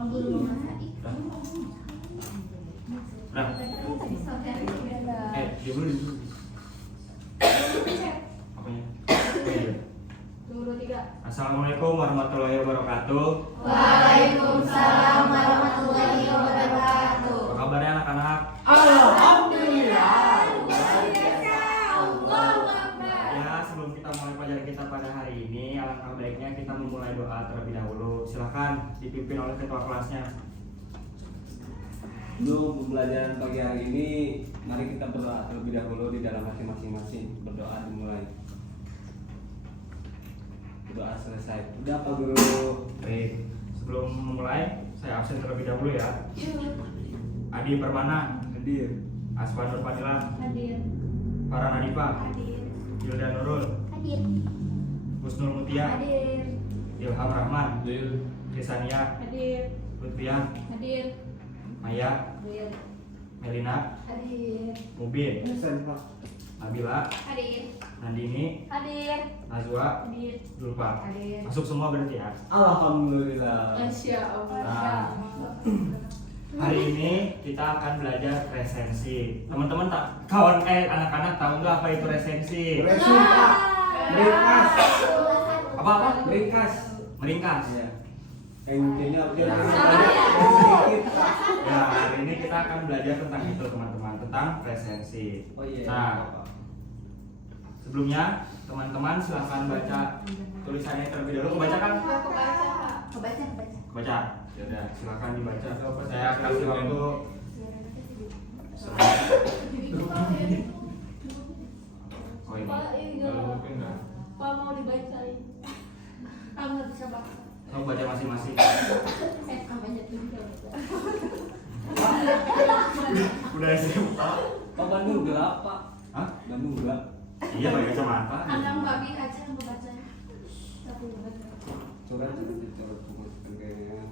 Nah, dia dulu. Apanya? Dulu 3. Assalamualaikum warahmatullahi wabarakatuh. Waalaikumsalam warahmatullahi wabarakatuh. Apa kabarnya anak-anak? Alhamdulillah. Ya, sebelum kita mulai pelajaran kita pada hari ini, alangkah baiknya kita memulai doa terlebih dahulu. Silahkan dipimpin oleh ketua kelasnya. Untuk pembelajaran pagi hari ini, mari kita berdoa terlebih dahulu di dalam hati masing-masing. Berdoa dimulai. Doa selesai. Udah Pak Guru. Baik, sebelum memulai, saya absen terlebih dahulu ya. Adi Permana, Hadir. Aswan Nurfadila, Hadir. Farah Nadifa, Hadir. Hilda Nurul, Hadir. Husnul Mutia, Hadir. Ilham Rahman, Hadir. Yesania, Hadir. Lutfian, Hadir. Maya, Hadir. Melina, Hadir. Mubin, Absen Pak. Nabila, Hadir. Nandini, Hadir. Nazwa, Hadir. Zulfa. Hadir. Masuk semua berarti ya. Alhamdulillah. Masya Allah. Nah. Hari ini kita akan belajar resensi. Teman-teman anak-anak tahu nggak apa itu resensi? Resu Pak. Meringkas. Apa? Meringkas. Meringkas. Iya. Intinya Salah ya? sedikit Pak. Ya, hari ini kita akan belajar tentang itu teman-teman, tentang resensi. Oh iya. Nah, Pak. sebelumnya teman-teman silahkan baca tulisannya terlebih dahulu. Kebaca kan? Kebaca. Kebaca. Ya udah, silahkan dibaca. Saya kasih waktu. Oh ini. Pak mau dibacain. Kamu nggak bisa baca. Kamu baca masing-masing. Kamu aja juga. Udah SMP. Pak Bandung gelap Pak. Hah? Bandung gelap. Iya, pakai kacamata. Anda nggak bisa aja membaca. Tapi baca. Coret buku kayaknya.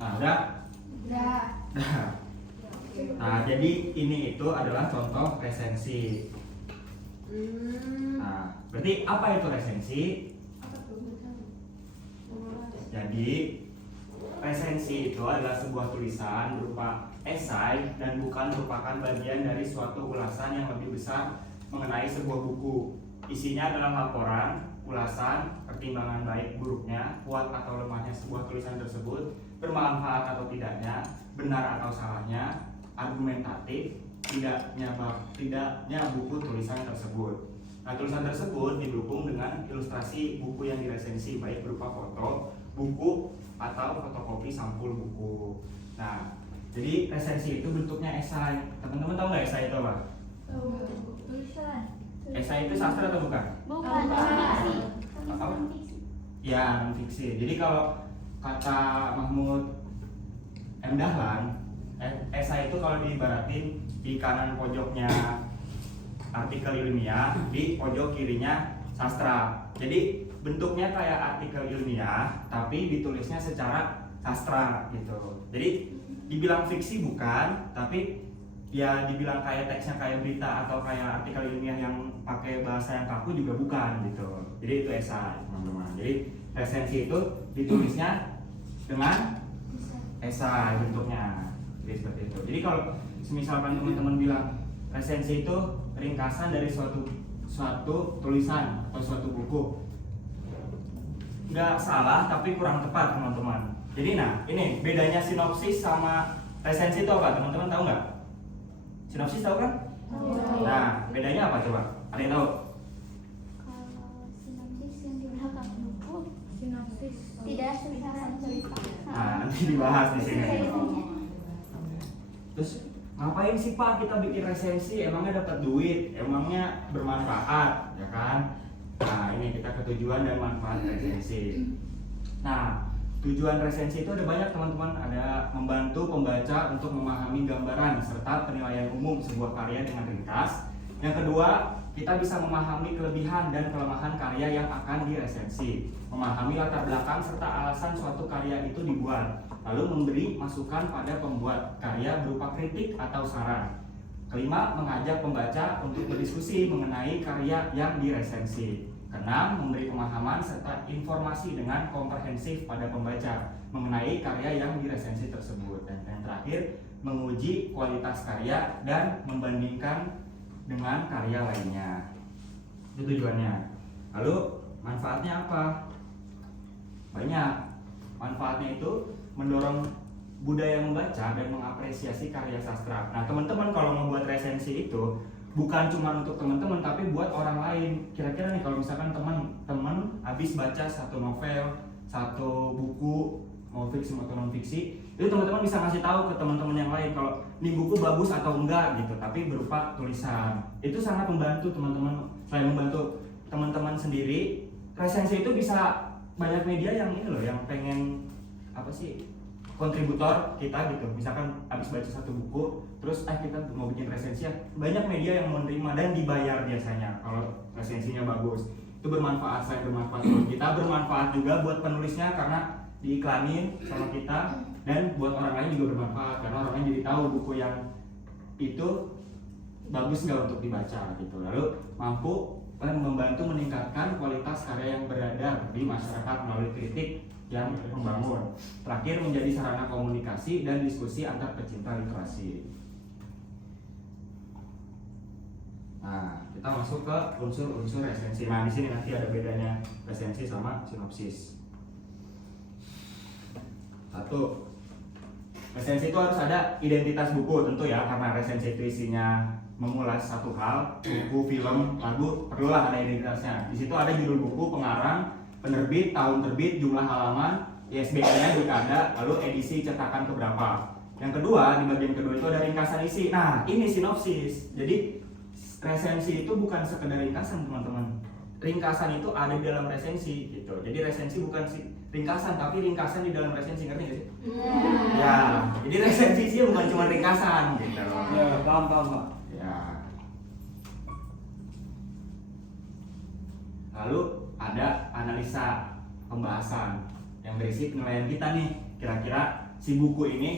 Nah, udah. Udah. Nah, jadi ini itu adalah contoh resensi. Nah, berarti apa itu resensi? Jadi, resensi itu adalah sebuah tulisan berupa esai dan bukan merupakan bagian dari suatu ulasan yang lebih besar mengenai sebuah buku. Isinya adalah laporan, ulasan, pertimbangan baik buruknya, kuat atau lemahnya sebuah tulisan tersebut, bermanfaat atau tidaknya, benar atau salahnya, argumentatif, tidaknya buku tulisan tersebut. Nah, tulisan tersebut didukung dengan ilustrasi buku yang diresensi, baik berupa foto, buku, atau fotokopi sampul buku. Nah, jadi resensi itu bentuknya esai. Teman-teman tahu nggak esai itu apa? Tulisan. Esai itu sastra atau bukan? Bukan. Apa? Ya, non fiksi. Jadi kalau kata Mahmud M. Dahlan, esai itu kalau diibaratin di kanan pojoknya artikel ilmiah, di pojok kirinya sastra. Jadi bentuknya kayak artikel ilmiah, tapi ditulisnya secara sastra gitu. Jadi dibilang fiksi bukan, tapi ya dibilang kayak teksnya kayak berita atau kayak artikel ilmiah yang pakai bahasa yang kaku juga bukan gitu. Jadi itu esai, teman-teman. Jadi resensi itu ditulisnya dengan esai bentuknya. Jadi seperti itu. Jadi kalau misalkan teman-teman bilang resensi itu ringkasan dari suatu tulisan atau suatu buku, nggak salah tapi kurang tepat, teman-teman. Jadi nah, ini bedanya sinopsis sama resensi itu apa? Teman-teman tahu nggak? Sinopsis tahu kan? Nah, bedanya apa coba? Ada yang tahu? Sinopsis yang di belakang buku. Sinopsis. Tidak secara cerita. Nah, nanti dibahas di sini. Terus ngapain sih Pak kita bikin resensi? Emangnya dapat duit? Emangnya bermanfaat, ya kan? Nah, ini kita ke tujuan dan manfaat resensi. Nah, tujuan resensi itu ada banyak, teman-teman. Ada membantu pembaca untuk memahami gambaran serta penilaian umum sebuah karya dengan ringkas. Yang kedua, kita bisa memahami kelebihan dan kelemahan karya yang akan diresensi, memahami latar belakang serta alasan suatu karya itu dibuat, lalu memberi masukan pada pembuat karya berupa kritik atau saran. Kelima, mengajak pembaca untuk berdiskusi mengenai karya yang diresensi. Keenam, memberi pemahaman serta informasi dengan komprehensif pada pembaca mengenai karya yang diresensi tersebut. Dan yang terakhir, menguji kualitas karya dan membandingkan dengan karya lainnya. Itu tujuannya. Lalu manfaatnya apa? Banyak. Manfaatnya itu mendorong budaya membaca dan mengapresiasi karya sastra. Nah, teman-teman kalau membuat resensi itu bukan cuma untuk teman-teman tapi buat orang lain. Kira-kira nih kalau misalkan teman-teman habis baca satu novel, satu buku, mau fiksi atau non fiksi, itu teman-teman bisa ngasih tahu ke teman-teman yang lain kalau ini buku bagus atau enggak gitu, tapi berupa tulisan. Itu sangat membantu teman-teman. Selain membantu teman-teman sendiri, resensi itu bisa banyak media yang ini loh, yang pengen apa sih, kontributor kita gitu. Misalkan habis baca satu buku, terus kita mau bikin resensi ya, banyak media yang menerima dan dibayar biasanya kalau resensinya bagus. Itu bermanfaat, selain bermanfaat buat kita, bermanfaat juga buat penulisnya karena diiklanin sama kita, dan buat orang lain juga bermanfaat karena orang lain jadi tahu buku yang itu bagus nggak untuk dibaca gitu. Lalu mampu membantu meningkatkan kualitas karya yang beredar di masyarakat melalui kritik yang membangun. Terakhir, menjadi sarana komunikasi dan diskusi antar pecinta literasi. Nah, kita masuk ke unsur-unsur resensi. Nah, di sini nanti ada bedanya resensi sama sinopsis. Satu, resensi itu harus ada identitas buku tentu ya, karena resensi itu isinya mengulas satu hal, buku, film, lagu, perlulah ada identitasnya. Di situ ada judul buku, pengarang, penerbit, tahun terbit, jumlah halaman, ISBN-nya juga ada, lalu edisi cetakan keberapa. Yang kedua, di bagian kedua itu ada ringkasan isi. Nah, ini sinopsis. Jadi resensi itu bukan sekedar ringkasan, teman-teman. Ringkasan itu ada di dalam resensi gitu. Jadi resensi bukan ringkasan, tapi ringkasan di dalam resensi, ngerti nggak sih? Ya, jadi resensi sih bukan cuma ringkasan gitu. Ya, paham Pak. Ya. Lalu ada analisa pembahasan yang berisi penilaian kita nih, kira-kira si buku ini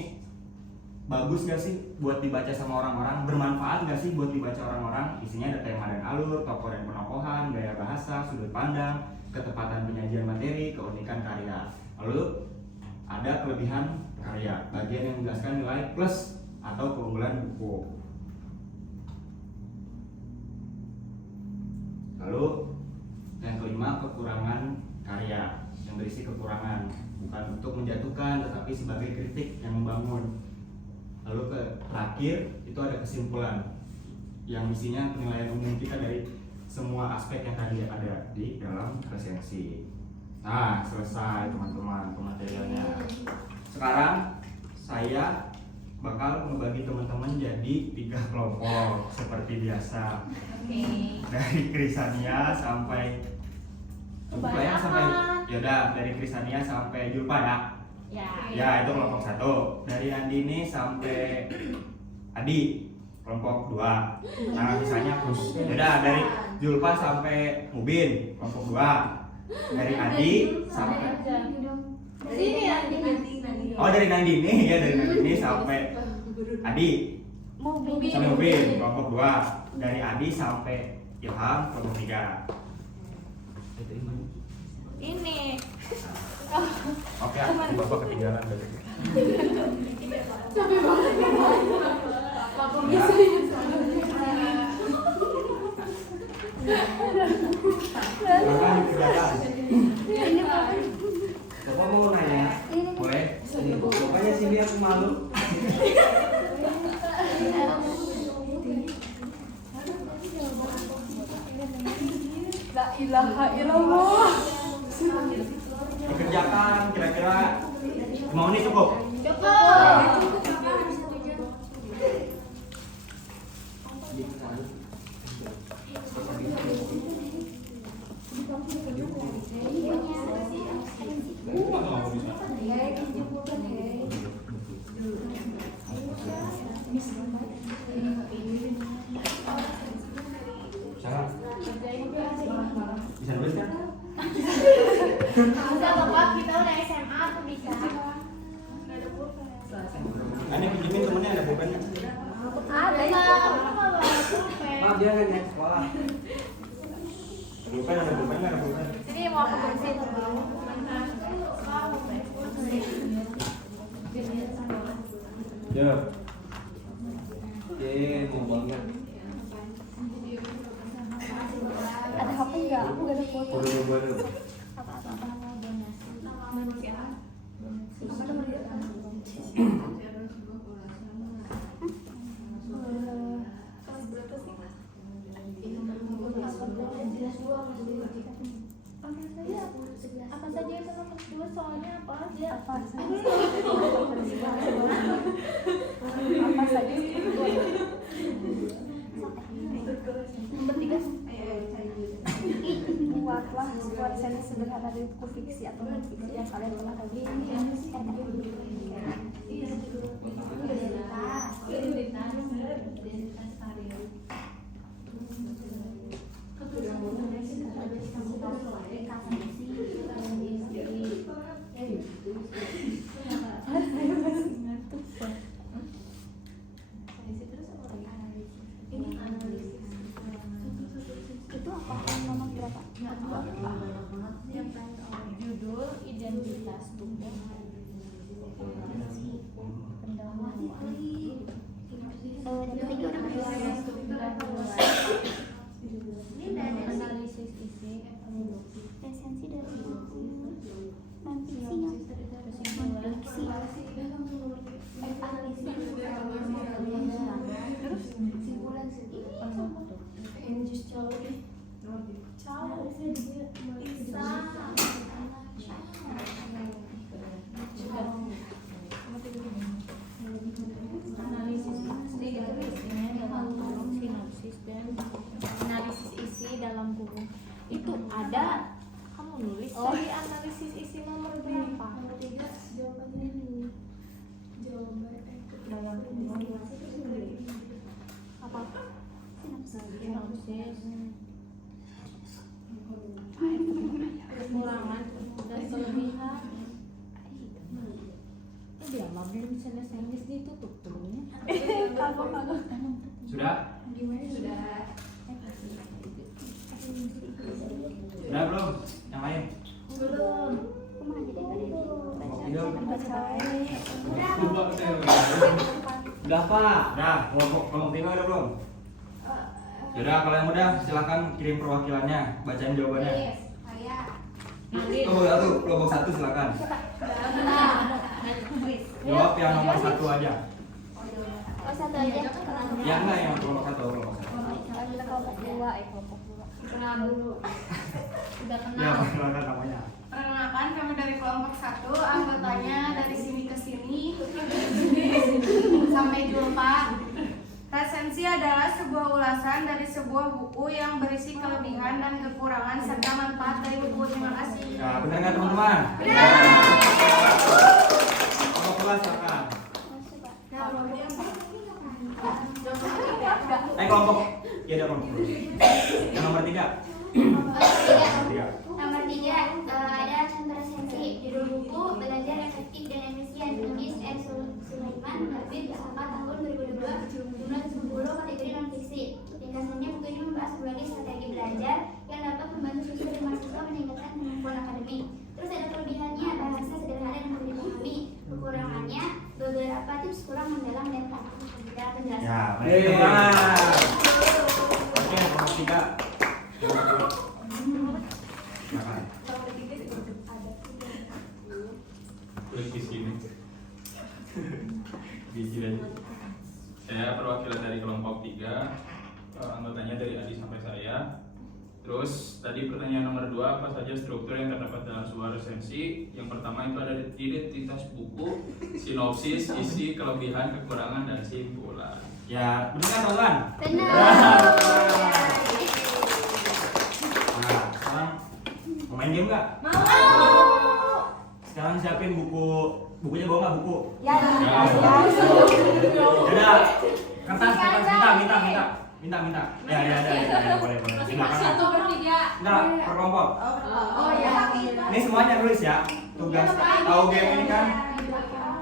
bagus gak sih buat dibaca sama orang-orang, bermanfaat gak sih buat dibaca orang-orang. Isinya ada tema dan alur, tokoh dan penokohan, gaya bahasa, sudut pandang, ketepatan penyajian materi, keunikan karya. Lalu ada kelebihan karya, bagian yang menjelaskan nilai plus atau keunggulan buku. Lalu yang kelima, kekurangan karya, yang berisi kekurangan, bukan untuk menjatuhkan tetapi sebagai kritik yang membangun. Lalu terakhir itu ada kesimpulan yang isinya penilaian umum kita dari semua aspek yang tadi ada di dalam resensi. Nah, selesai teman-teman pemateriannya. Sekarang saya bakal membagi teman-teman jadi 3 kelompok seperti biasa. Dari Krisania sampai dari Krisania sampai Julpa ya. Ya, itu kelompok 1. Dari Nandini sampai Adi kelompok 2. Nah, sisanya plus. Yaudah, dari Julpa sampai Mubin kelompok 2. Dari Adi sampai Sini Andi. Oh, dari Nandini ya, dari Nandini sampai Adi. Sampai Mubin kelompok 2. Dari Adi sampai Ilham kelompok 3. Ini. Oke, Bapak ketinggalan dari. Capek banget. Apa bisa Bapak dikerjakan. Bapak mau nanya? Boleh? Pokoknya sini aku malu. La ilaha illallah. Dikerjakan kira-kira mau nih cukup? Bisa nulis kan? Bisa Bapak, kita udah SMA aku bisa. Ini pinjemin temennya ada pulpennya. Ada. dia kan yang sekolah. Bukan ada bukan nggak ada bukan. Ini mau aku bersihin. Ya. Oke, mau banget. Ada HP nggak? Aku gak ada foto. Baru. Apa mau donasi? Apa nomor dia? Apa saja itu nomor 2 soalnya apa? Dia apa saja? Apa saja? Nomor 3 buatlah sebuah desain sederhana dari buku fiksi atau non fiksi yang kalian pernah baca. Itu apa? Nomor berapa? Judul identitas buku. Analisis isi esensi dari buku non fiksi yang terus simpulan analisis isi dalam buku itu ada kamu nulis tadi analisis isi nomor berapa? Nomor 3 jawabannya ini dalam buku apa? Sinopsis kekurangan dan kelebihan. Dia mah belum selesai ditutup dulunya. Sudah? Sudah belum? Yang lain? Belum. Udah Pak. Udah, kelompok 3 udah belum? Yaudah, kalau yang udah silahkan kirim perwakilannya, bacain jawabannya. Kelompok 1 silakan. Jawab yang nomor 1 aja. Oh, satu aja. Ya enggak yang kelompok 1, kelompok 1. Kita kelompok 2, kelompok 2. Kenal dulu. Udah Ya, kenal. perkenalkan namanya. Perkenalkan, kami dari kelompok 1, anggotanya dari sini ke sini. Sampai jumpa. Resensi adalah sebuah ulasan dari sebuah buku yang berisi kelebihan dan kekurangan serta manfaat dari buku. Terima kasih. Ya, benar nggak teman-teman? Kelompok kelas silakan. Kelompok. Ya ada kelompok. Yang nomor 3. Nomor 3 ada contoh resensi judul buku Belajar Efektif dan Efisien tulis M. Sulaiman terbit Pusaka tahun 2002 jumlah 10 kategori non fiksi. Ringkasannya buku ini membahas berbagai strategi belajar yang dapat membantu siswa dan mahasiswa meningkatkan kemampuan akademik. Terus ada kelebihannya bahasa sederhana dan mudah dipahami. Kekurangannya beberapa tips kurang mendalam dan praktis dalam penjelasan. Ya, baik teman. Oke, kelompok 3. Silakan. Tulis di sini. Di sini. Saya perwakilan dari kelompok 3, anggotanya dari Adi sampai saya. Terus tadi pertanyaan nomor 2, apa saja struktur yang terdapat dalam sebuah resensi? Yang pertama itu ada identitas buku, sinopsis, isi, kelebihan, kekurangan, dan simpulan. Ya, benar kan teman-teman? Benar. Nah, sekarang mau main game nggak? Mau. Sekarang siapin bukunya bawa nggak buku? Ya. Udah, kertas, minta. Ya, boleh. Satu per 3. Enggak, per kelompok. Oh ya. Ini semuanya tulis ya. Tugas tahu game ini kan?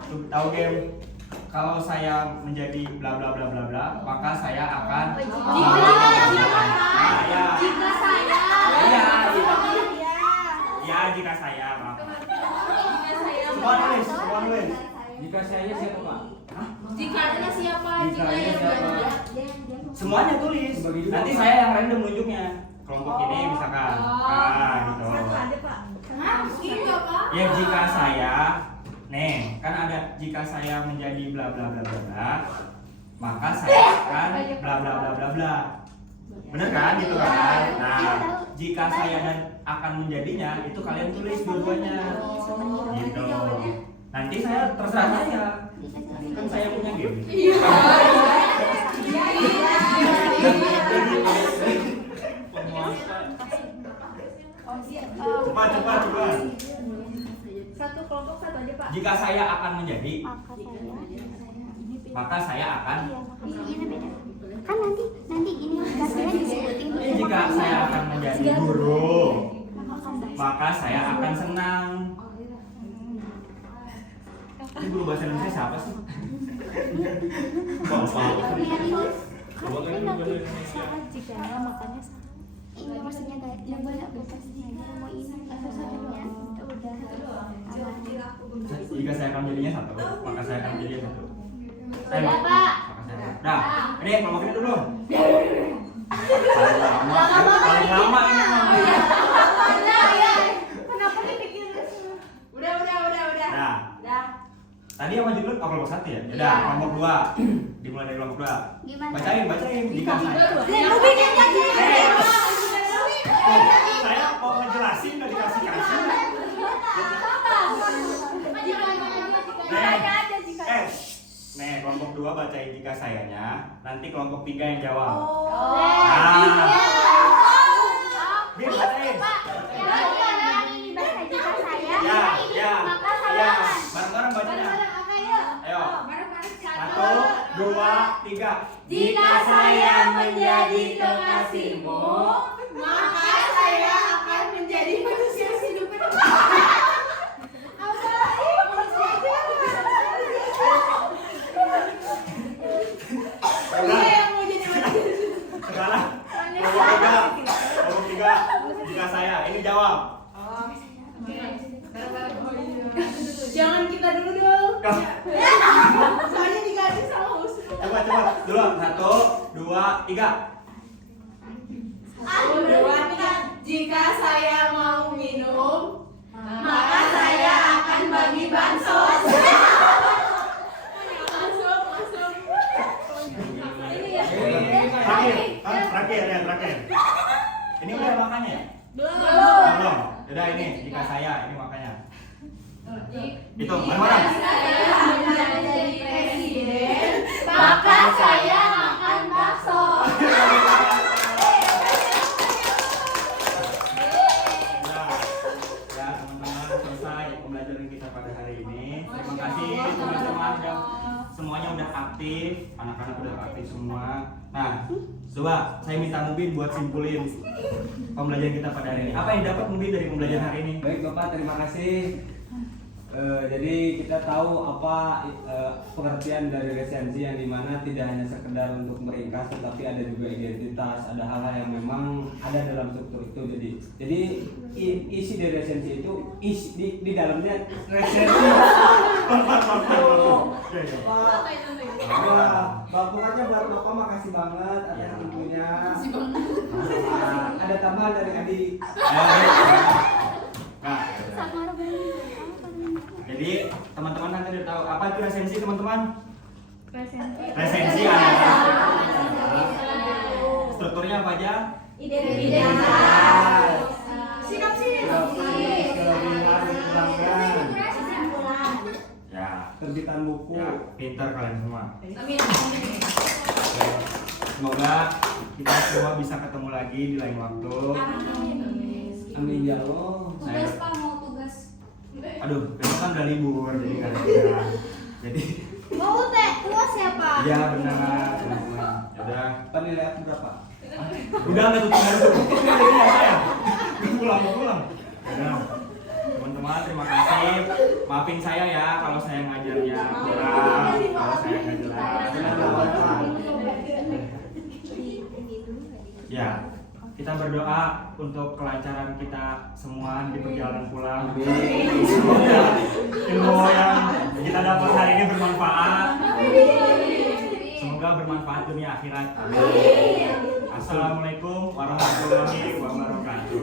Tahu game kalau saya menjadi bla bla bla bla bla, maka saya akan Jika saya. jika saya, maaf. Jika saya Semua nulis, semua nulis. Jika saya siapa Pak? Jika ada siapa? Jika Jika ada yang siapa? benar. Semuanya tulis. Bagi dua. Nanti saya yang random nunjuknya. Kelompok ini misalkan. Nah, gitu. Ini apa? Ya jika saya, nih kan ada jika saya menjadi bla bla bla bla bla, maka saya akan bla bla bla bla bla. Bener kan gitu kan? Nah, jika saya dan akan menjadinya itu kalian tulis dua-duanya. Gitu. Nanti saya terserah saya. Kan saya punya game. Cepat. Satu kelompok satu aja Pak. Jika saya akan menjadi, maka saya akan. Kan nanti gini hasilnya disebutin. Jika saya akan menjadi guru, maka saya akan senang. Ini guru bahasa Indonesia siapa sih? Saat jika makanya saat. Ini maksudnya kayak yang banyak bekasnya mau ini sebenarnya udah aman. Jika saya akan menjadinya satu, maka saya akan menjadi satu. Saya Udah, mau- Pak. maka saya akan. Nah, ini kelompok ini dulu. Paling lama ini mah. Kenapa dipikirin? Udah. Nah, tadi yang maju dulu kelompok satu ya. Udah, Iya. kelompok dua. Dimulai dari kelompok dua. Gimana? Bacain. Jika saya. Saya mau ngejelasin udah dikasih. Nih, kelompok 2 bacain jika sayanya, nanti kelompok 3 yang jawab. Biar bacain. Bareng-bareng bacanya. Ayo. 1, 2, 3. Jika saya menjadi kekasihmu, maka saya akan menjadi manusia hidup. Sekarang kelompok 3 jika saya ini jawab. Jangan kita dulu dong. Soalnya diganti sama usul. Coba dulu. 1, 2, 3. Jika saya mau minum, maka saya akan bagi bansos. Masuk. Ini ya. Terakhir. Ini udah makanya ya? Belum. Udah ini jika saya ini makanya. Itu bareng-bareng. Saya menjadi presiden, Maka saya makan bakso. Ya teman-teman, selesai pembelajaran kita pada hari ini. Terima kasih teman-teman yang semuanya udah aktif, anak-anak udah aktif semua. Nah, coba saya minta Mubin buat simpulin pembelajaran kita pada hari ini. Apa yang dapat Mubin dari pembelajaran hari ini? Baik Bapak, terima kasih. Jadi kita tahu apa pengertian dari resensi yang dimana tidak hanya sekedar untuk meringkas, tetapi ada juga identitas, ada hal-hal yang memang ada dalam struktur itu. Jadi isi dari resensi itu di dalamnya resensi. Pokoknya buat Bapak makasih banget atas ilmunya. Ada tambahan dari Adi. Nah, jadi teman-teman nanti udah tahu apa itu resensi teman-teman? Resensi adalah strukturnya apa aja? Identitas. Ya, Terbitan buku. ya, pintar kalian semua. Amin. Semoga kita semua bisa ketemu lagi di lain waktu. Amin ya Allah. Tugas Pak, mau tugas. Aduh, besok kan udah libur jadi nggak ada. Jadi, Mau teh, tuas siapa? ya benar teman-teman. Udah, Nilai aku berapa? udah nggak tutup. Ini ya saya. Pulang. Udah, teman-teman. semua, terima kasih. Maafin saya ya kalau saya ngajarnya kurang, kalau saya nggak jelas. Ya, kita berdoa untuk kelancaran kita semua di perjalanan pulang. Semoga ilmu yang kita dapat hari ini bermanfaat. Semoga bermanfaat dunia akhirat. Assalamualaikum warahmatullahi wabarakatuh.